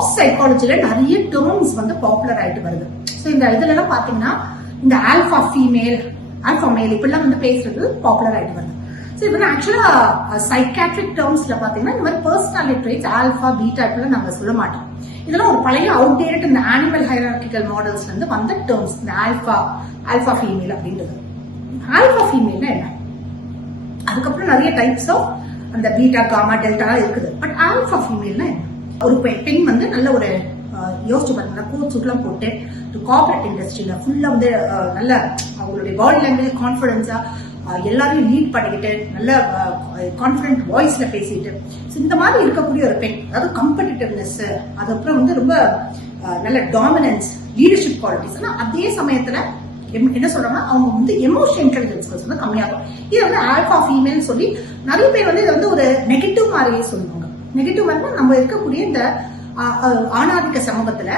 Pop சைக்காலஜில நிறைய terms வந்து popular ஆயிட்டு வருது. ஸோ இந்த இதுல எல்லாம் பாத்தீங்கன்னா இந்த ஆல்பா ஃபீமேல், ஆல்பா மேல் இப்படிலாம் வந்து பேசுறது பாப்புலர் ஆயிட்டு வருது. ஸோ இது வந்து ஆக்சுவலா சைக்காட்ரிக் டேர்ம்ஸ்ல பாத்தீங்கன்னா இந்த மாதிரி பர்சனாலிட்டி ட்ரைட்ஸ் ஆல்பா பீட்டா இப்பெல்லாம் நாங்க சொல்ல மாட்டோம். இதெல்லாம் ஒரு பழைய அவுடேட்டட் இந்த அனிமல் ஹைரார்கிக்கல் மாடல்ஸ்ல இருந்து வந்த டேர்ம்ஸ். இந்த ஆல்பா ஃபீமேல் அப்படின்றது. ஆல்பா ஃபீமேல்னா என்ன? அதுக்கப்புறம் நிறைய டைப்ஸ் ஆஃப் அந்த பீட்டா காமா டெல்டா இருக்குது. பட் ஆல்பா ஃபீமேல்னா என்ன? ஒரு பெண் வந்து நல்ல ஒரு யோசிச்சு பாத்தீங்கன்னா கோட் சூட்லாம் போட்டு கார்பரேட் இண்டஸ்ட்ரியில ஃபுல்லா வந்து நல்ல அவங்களுடைய பாடி லாங்குவேஜ் கான்பிடன்ஸா எல்லாரையும் லீட் பண்ணிக்கிட்டு நல்ல கான்பிடன்ட் வாய்ஸ்ல பேசிட்டு இந்த மாதிரி இருக்கக்கூடிய ஒரு பெண், அதாவது கம்படிட்டிவ்னஸ், அதுக்கப்புறம் வந்து ரொம்ப நல்ல டாமினன்ஸ், லீடர்ஷிப் குவாலிட்டிஸ். ஆனா அதே சமயத்துல என்ன சொல்றாங்கன்னா அவங்க வந்து எமோஷனல் இன்டெலிஜென்ஸ் வந்து கம்மியாகும். இது வந்து ஆல்பா ஃபீமேல் சொல்லி நிறைய பேர் வந்து இதை வந்து ஒரு நெகட்டிவ் மாதிரியே சொல்லுவாங்க. நெகட்டிவ் மாதிரி நம்ம இருக்கக்கூடிய இந்த ஆணாதிக்க சமூகத்துல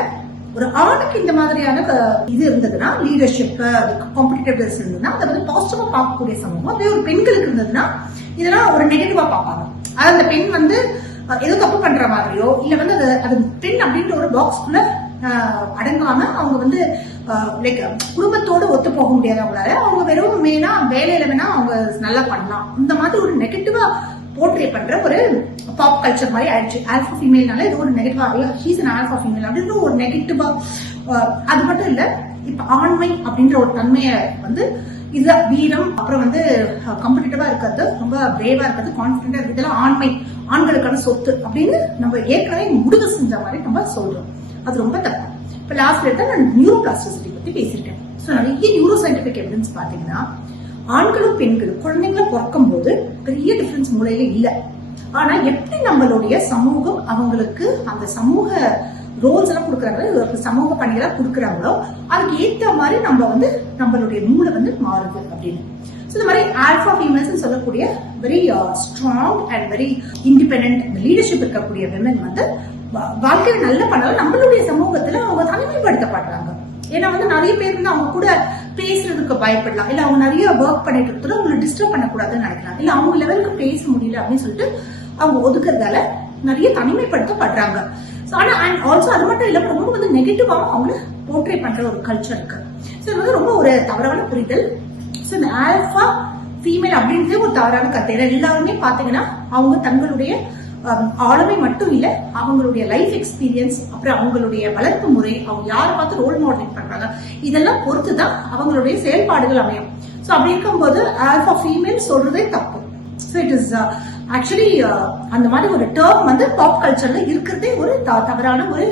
ஒரு ஆணுக்கு இந்த மாதிரியான இது இருந்ததுன்னா, லீடர்ஷிப் காம்படிட்டிவ்னஸ் இருந்ததுன்னா அதை வந்து பாசிட்டிவா பார்க்கக்கூடிய சமூகம். அதே ஒரு பெண்களுக்கு இருந்ததுன்னா இதெல்லாம் ஒரு நெகட்டிவா பார்ப்பாங்க. அது அந்த பெண் வந்து ஏதோ தப்பு பண்ற மாதிரியோ இல்ல வந்து அது பெண் அப்படின்ற ஒரு பாக்ஸ்குள்ள அடங்காம அவங்க வந்து லைக் குடும்பத்தோடு ஒத்து போக முடியாதவங்களால அவங்க வெறும் மெயினா வேலையில வேணா அவங்க நல்லா பண்ணலாம், இந்த மாதிரி ஒரு நெகட்டிவா போர்ட்ரே பண்ற ஒரு பாப் கல்ச்சர் மாதிரி ஆயிடுச்சு. ஆல்பா ஃபீமேல்னால இது ஒரு நெகட்டிவா ஹீஸ் அன் ஆல்பா ஃபீமேல் அப்படின்ற ஒரு நெகட்டிவா. அது மட்டும் இல்ல, இப்ப ஆண்மை அப்படின்ற ஒரு தன்மையை வந்து இது வீரம், அப்புறம் வந்து கம்படிட்டிவா இருக்கிறது, ரொம்ப பிரேவா இருக்கிறது, கான்பிடண்டா இருக்கிறது, இதெல்லாம் ஆண்மை, ஆண்களுக்கான சொத்து அப்படின்னு நம்ம ஏற்கனவே முடிவு செஞ்ச மாதிரி நம்ம சொல்றோம். அது ரொம்ப தப்பு. இப்ப லாஸ்ட் இயர் தான் நான் நியூரோ பிளாஸ்டிசிட்டி பத்தி பேசியிருக்கேன். ஸோ நிறைய நியூரோ சயின்டிபிக் எவிடன்ஸ் பாத்தீங்கன்னா ஆண்களும் பெண்களும் குழந்தைங்களை பிறக்கும் போது பெரிய டிஃபரன்ஸ் மூளையில இல்ல. ஆனா எப்படி நம்மளுடைய சமூகம் அவங்களுக்கு அந்த சமூக ரோல்ஸ் எல்லாம் கொடுக்குறாங்களோ, சமூக பணிகளா கொடுக்குறாங்களோ அதுக்கு ஏத்த மாதிரி நம்ம வந்து நம்மளுடைய மூளை வந்து மாறுது அப்படின்னு. இந்த மாதிரி ஆல்பா ஃபீமேல்ஸ் சொல்லக்கூடிய very strong and very independent leadership இருக்கக்கூடிய விமன் வந்து வாழ்க்கையை நல்ல பண்ணாலும் நம்மளுடைய சமூகத்துல அவங்க தனிமைப்படுத்தப்படுறாங்க. ஏன்னா வந்து நிறைய பேர் வந்து அவங்க கூட பேசுறதுக்கு பயப்படலாம், இல்ல அவங்க நிறைய ஒர்க் பண்ணிட்டு இருக்கிறது அவங்களை டிஸ்டர்ப் பண்ணக்கூடாதுன்னு நினைக்கலாம், இல்ல அவங்க லெவலுக்கு பேச முடியல அப்படின்னு சொல்லிட்டு அவங்க ஒதுக்குறதால நிறைய தனிமைப்படுத்தப்படுறாங்க. ஆனா அண்ட் ஆல்சோ அது மட்டும் இல்ல, ரொம்ப வந்து நெகட்டிவாவும் அவங்களை போர்ட்ரே பண்ற ஒரு கல்ச்சர் இருக்கு. ஸோ இது வந்து ரொம்ப ஒரு தவறான புரிதல். ஸோ இந்த ஆல்பா ஃபீமேல் அப்படின்றதே ஒரு தவறான கருத்து. எல்லாருமே பாத்தீங்கன்னா அவங்க தங்களுடைய ஆளுமை மட்டும் இல்ல, அவங்களுடைய லைஃப் எக்ஸ்பீரியன்ஸ், அப்புறம் அவங்களுடைய வளர்ப்பு முறை, அவங்க யாரை பார்த்து ரோல் மாடலிங் பண்றாங்க, இதெல்லாம் பொறுத்துதான் அவங்களுடைய செயல்பாடுகள் அமையும். ஸோ அப்படி இருக்கும்போது ஆல்பா ஃபீமேல் சொல்றதே தப்பு. ஸோ இட் இஸ் ஆக்சுவலி அந்த மாதிரி ஒரு டேர்ம் வந்து பாப் கல்ச்சர்ல இருக்கிறதே ஒரு தவறான ஒரு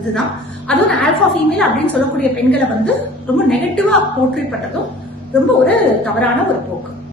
இதுதான். அதுவும் ஆல்பா ஃபீமேல் அப்படின்னு சொல்லக்கூடிய பெண்களை வந்து ரொம்ப நெகட்டிவா போர்ட்ரே பண்றதும் ரொம்ப ஒரு தவறான ஒரு போக்கு.